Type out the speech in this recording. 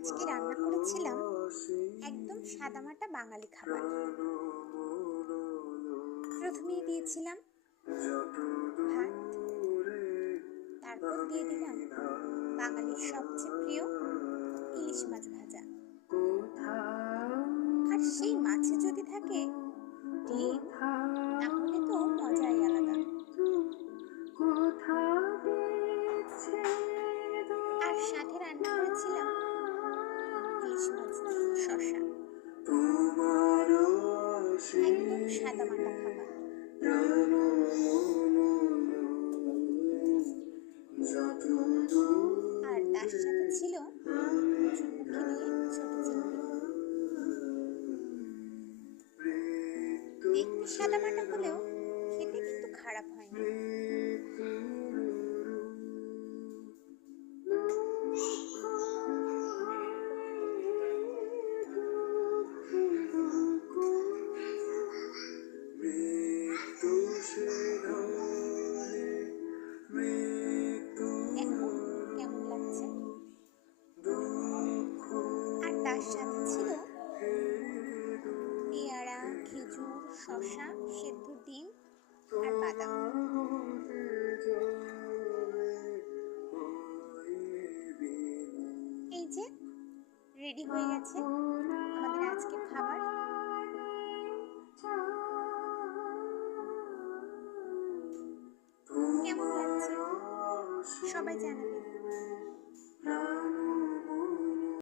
আজকে রান্না করেছিলাম একদম সাদামাটা বাঙালি খাবার। প্রথমেই দিয়েছিলাম ভাত, তারপর দিয়ে দিলাম বাঙালির সবচেয়ে প্রিয় ইলিশ মাছ ভাজা। আর সেই মাছে যদি থাকে ডিম, তাহলে তো মজাই আলাদা। আর সাথে রান্না করেছিলাম ইলিশ মাছ দিয়ে শসা। একদম সাদামাটা খাবার। আর তার সাথে ছিল কচুরমুখী দিয়ে ছোট চিংড়ি। দেখতে সাদামাটা হলেও খেতে কিন্তু খারাপ হয়নি। দেখো কেমন লাগছে। আর তার সাথে ছিল পেয়ারা, খেজুর, শসা, সেদ্ধ ডিম আর বাদাম। এই যে রেডি হয়ে গেছে আমাদের আজকের খাবার। কেমন লাগছে সবাই জানাবে।